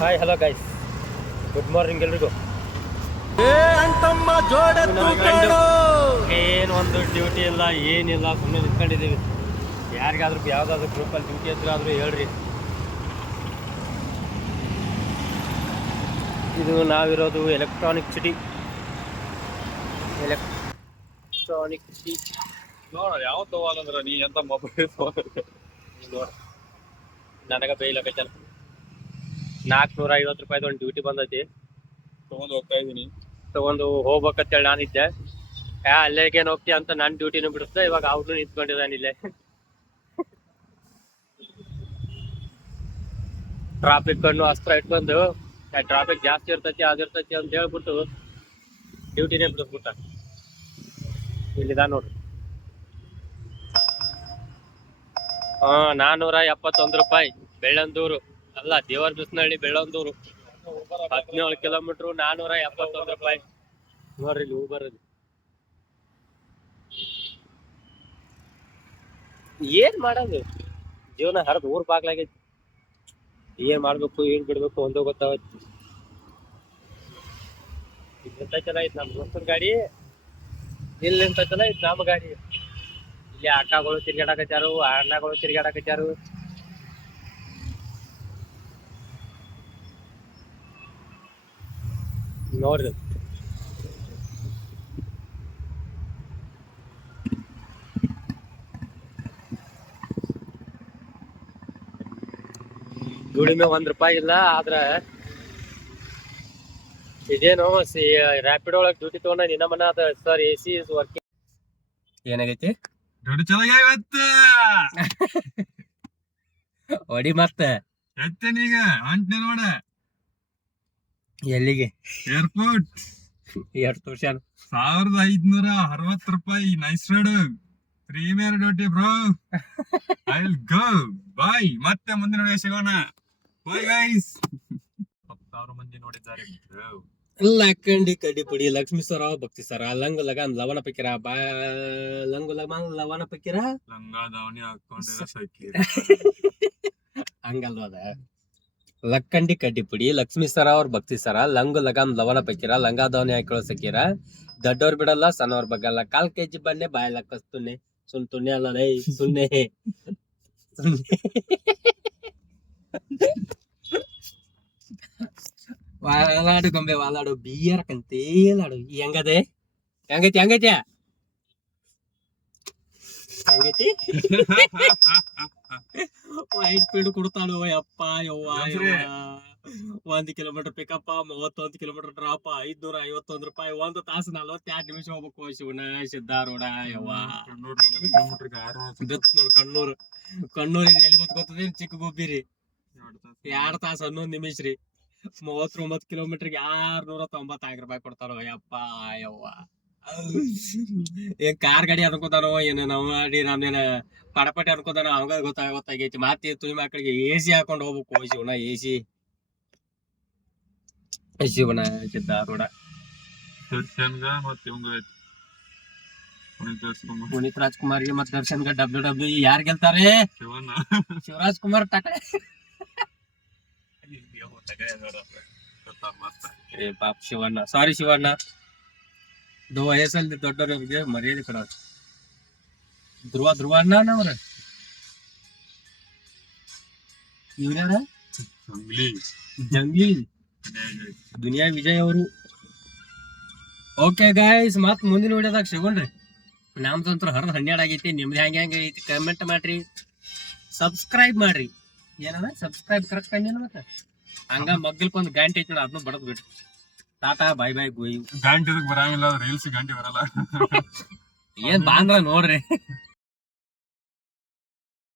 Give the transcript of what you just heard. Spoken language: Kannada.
Hi hello guys good morning ಎಲ್ರಿಗೂ. ಏನು ಒಂದು ಡ್ಯೂಟಿ ಇಲ್ಲ ಏನಿಲ್ಲ ಸುಮ್ಮನೆ ನಿಂತ್ಕೊಂಡಿದ್ದೀವಿ. ಯಾರಿಗಾದ್ರೂ ಯಾವ್ದಾದ್ರು ಗ್ರೂಪಲ್ಲಿ ಡ್ಯೂಟಿ ಇದ್ರೆ ಆದ್ರೂ ಹೇಳ್ರಿ. ಇದು ನಾವಿರೋದು ಎಲೆಕ್ಟ್ರಾನಿಕ್ ಸಿಟಿ ಎಲೆಕ್ಟ್ರಾನಿಕ್ ಸಿಟಿ ನೋಡ ಯಾವ ತಗೋಲ್ಲ ನೀ ಎಂತ ಮೊಬೈಲ್ ನೋಡಿ ನನಗೆ ಬೇಯ್ಲಕೈತಲ್ಲ ನಾಲ್ಕುನೂರ ಐವತ್ತು ರೂಪಾಯಿದು ಒಂದು ಡ್ಯೂಟಿ ಬಂದೈತಿ. ತಗೊಂಡು ಹೋಗ್ತಾ ಇದೀನಿ. ತಗೊಂಡು ಹೋಗ್ಬೇಕಂತೇಳಿ ನಾನಿದ್ದೆ. ಯಾ ಅಲ್ಲೇಗೇನು ಹೋಗ್ತೀಯ ಅಂತ ನನ್ನ ಡ್ಯೂಟಿನೂ ಬಿಡಿಸ್ದೆ ಇವಾಗ ಅವ್ರು ನಿಂತ್ಕೊಂಡಿದ್ದಾನೆ ಇಲ್ಲೇ. ಟ್ರಾಫಿಕ್ ಕಣ್ಣು ಅಸ್ತ್ರ ಇಟ್ಕೊಂಡು ಟ್ರಾಫಿಕ್ ಜಾಸ್ತಿ ಇರ್ತೈತಿ ಅದಿರ್ತೈತಿ ಅಂತ ಹೇಳ್ಬಿಟ್ಟು ಡ್ಯೂಟಿನೇ ಬಿಡಿಸ್ಬಿಟ್ಟ. ಇಲ್ಲಿದ ನೋಡ್ರಿ ಹಾ ನಾನೂರ ಎಪ್ಪತ್ತೊಂದು ರೂಪಾಯಿ ಬೆಳ್ಳಂದೂರು. ಅಲ್ಲ, ದೇವರ ಬಿಸ್ನಹಳ್ಳಿ ಬೆಳ್ಳಂದೂರು. ಹದಿನೇಳು ಕಿಲೋಮೀಟರ್ ನಾನೂರ ಎಪ್ಪತ್ತೊಂದು ರೂಪಾಯಿ. ನೋಡ್ರಿ ಇಲ್ಲಿ ಊಬರ್ ಏನ್ ಮಾಡೋದು? ಜೀವನ ಹರಿದ್ ಊರ್ ಬಾಗ್ಲಾಗೈತಿ. ಏನ್ ಮಾಡ್ಬೇಕು, ಏನ್ ಬಿಡ್ಬೇಕು, ಒಂದೋ ಗೊತ್ತಾಗತ್ತೆ. ಇಲ್ಲಿಂತ ಚೆನ್ನಾಗಿತ್ತು ನಮ್ ದೋಸ್ತನ ಗಾಡಿ. ಇಲ್ಲಿಂತ ಚೆನ್ನಾಗಿತ್ತು ನಮ್ಮ ಗಾಡಿ. ಇಲ್ಲಿ ಅಕ್ಕಗಳು ತಿರ್ಗಾಡಕತ್ಯಾರು, ಅಣ್ಣಗಳು ತಿರ್ಗಾಡಕತ್ಯಾರು. ನೋಡ್ರಿ ದುಡಿಮೆ ಒಂದ್ ರೂಪಾಯಿ ಇಲ್ಲ ಆದ್ರ ಇದೇನು ಸಿ ರಾಪಿಡ್ ಒಳಗ್ ಡ್ಯೂಟಿ ತಗೊಂಡ ನಿನ್ನ ಮನ ಅದ sir A C is working ಏನಾಗೈತಿ? ಡ್ಯೂಟಿ ಚೆನ್ನಾಗಿ ಇವತ್ತ! ಹೊಡಿ ಮತ್ತೆ. ಎತ್ತೇನೀಗ ಹೊಂಟ್ನೆ ನೋಡ. ಎಲ್ಲಿಗೆ? ಏರ್ಪೋರ್ಟ್ ಎರಡು ವರ್ಷ ಸಾವಿರದ ಐದ್ನೂರ ಅರವತ್ ರೂಪಾಯಿ. Nice road premier ಡೋಟಿ bro I will go bye ಮತ್ತೆ ಮುಂದಿನ ವಿಡಿಯೋ ಸಿಗೋಣ. ಬಾಯ್ ಗೈಸ್ ಹತ್ತಾರು ಮಂದಿ ನೋಡಿದ್ದಾರೆ ಬ್ರೋ ಲಕ್ಕಂಡಿ ಕಡ್ಡಿ ಪುಡಿ ಲಕ್ಷ್ಮೀ ಸರ ಭಕ್ತಿ ಸರ ಲಂಗ ಲಗಾನ್ ಲವಣ ಪಕ್ಕಿರ ಬಾ ಲಂಗು ಲಗಾನ್ ಲವಣ ಪಕ್ಕಿರ ಲಂಗ ದಾವಣಿ ಹಾಕೊಂಡು ಸೈಕಿ ಹಂಗಲ್ವ ಅದ? ಲಕ್ಕಂಡಿ ಕಡ್ಡಿಪುಡಿ, ಲಕ್ಷ್ಮೀ ಸರ ಅವ್ರ ಭಕ್ತಿ ಸರ, ಲಂಗು ಲಗಾಮ್ ಲವಣ ಪಕ್ಕಿರ ಲಂಗ ದಾವಣಿ ಹಾಕೊಳ್ಳೋ ಸಕ್ಕಿರ ದೊಡ್ಡವ್ರ ಬಿಡಲ್ಲ, ಸಣ್ಣವ್ರ ಬಗ್ಗಲ್ಲ. ಕಾಲ್ ಕೆಜಿ ಬನ್ನೆ ಬಾಯಲ್ಲ ಕಸ್ತುನೆ ಸುನ್ ತುಣ್ಣೆ ಅಲ್ಲ ಸುನ್ನೆ. ಸುನ್ನೆ. ವಾಲಾಡು ಗೊಂಬೆ, ವಾಲಾಡು, ಬಿಯರ್ ಕಂತೇಲಾಡು ಹೆಂಗದೆ? ಹೆಂಗೈತಿ ಹೆಂಗೈತಿ? ಹೆಂಗೈತಿ? ವೈಟ್ ಸ್ಪೀಡ್ ಕೊಡ್ತಾಳು ಯಪ್ಪ ಯವ್ವ. ಒಂದ್ ಕಿಲೋಮೀಟರ್ ಪಿಕಪ್ ಮೂವತ್ತೊಂದ್ ಕಿಲೋಮೀಟರ್ ಡ್ರಾಪ್ ಐದ್ನೂರ ಐವತ್ತೊಂದು ರೂಪಾಯಿ ಒಂದು ತಾಸು ನಲವತ್ತೆರಡು ನಿಮಿಷ ಹೋಗ್ಬೇಕು ಶಿವನ ಸಿದ್ದಾರೂಢ ಯವ್ವ. ನೋಡ್ ಕಣ್ಣೂರು. ಕಣ್ಣೂರು ಎಲ್ಲಿ ಗೊತ್ತ ಗೊತ್ತದ ಚಿಕ್ಕ ಗುಬ್ಬಿರಿ? ಎರಡ್ ತಾಸು. ಹನ್ನೊಂದ್ ನಿಮಿಷ ರೀ. ಮೂವತ್ತೊಂಬತ್ತು ಕಿಲೋಮೀಟರ್ಗೆ ಆರ್ನೂರ ತೊಂಬತ್ತಾರು ರೂಪಾಯಿ ಕೊಡ್ತಾರೋ ಯಪ್ಪ ಯವ್ವ. ಏನ್ ಕಾರ್ ಗಾಡಿ ಅನ್ಕೋತಾನೋ ಏನು ನಾವು ಮಾಡಿ ನಮ್ದೇನ ಪಟಪಟಿ ಅನ್ಕೋತಾನೋ ಅವಂಗ ಗೊತ್ತಾಗ ಗೊತ್ತಾಗೈತಿ. ಮತ್ತೆ ತುಳಿ ಮಕ್ಕಳಿಗೆ ಎ ಸಿ ಹಾಕೊಂಡು ಹೋಗ್ಬೇಕು. ಶಿವನ ಎ ಸಿ ಶಿವನ ಸಿದ್ದಾರೂಢ ಪುನೀತ್ ರಾಜ್ ಕುಮಾರ್ ರಾಜ್ಕುಮಾರ್ಗೆ ಮತ್ತೆ ದರ್ಶನ್ಗೆ ಡಬ್ಲ್ಯೂ ಡಬ್ಲ್ಯೂ ಯಾರು ಗೆಲ್ತಾರೆ? ಶಿವರಾಜ್ ಕುಮಾರ್ ಟಕಳೆ ಪಾಪ ಶಿವಣ್ಣ. ಸಾರಿ ಶಿವಣ್ಣ. ವಯಸ್ಸಲ್ಲಿ ದೊಡ್ಡವರಿಗೆ ಮರ್ಯಾದೆ ಕೊಡ ಧ್ರುವ ಧ್ರುವ ಅಣ್ಣನವ್ರ ಇವ್ರ್ಯಾರ? ಜಂಗ್ಲಿ. ದುನಿಯಾ ವಿಜಯ್ ಅವರು. ಓಕೆ ಗಾಯ್ಸ್ ಮತ್ ಮುಂದಿನ ವಿಡಿಯೋದಾಗ ಸಿಗೋಣ್ರಿ. ನಮ್ದಂತ್ರ ಹರಿದ ಹನ್ನೆರಡು ಆಗೈತಿ ನಿಮ್ದು ಹೆಂಗೆ ಹೆಂಗೆ ಐತಿ ಕಮೆಂಟ್ ಮಾಡ್ರಿ. ಸಬ್ಸ್ಕ್ರೈಬ್ ಮಾಡ್ರಿ. ಏನದ? ಸಬ್ಸ್ಕ್ರೈಬ್ ಕರೆಕ್ಟ್ ಮತ್ತೆ ಹಂಗ ಮಗ್ಗಲ್ಕೊಂದು ಗಂಟೆ ಐತಿ ಅದನ್ನು ಬಡದ್ ಬಿಡ್ರಿ. ಟಾಟಾ ಬಾಯ್ ಬಾಯ್ ಗೋಯ್. ಗಂಟೆ ಬರಂಗಿಲ್ಲ ರೀಲ್ಸ್ ಗಂಟೆ ಬರಲ್ಲ. ಏನ್ ಬಾಂದ್ರ ನೋಡ್ರಿ.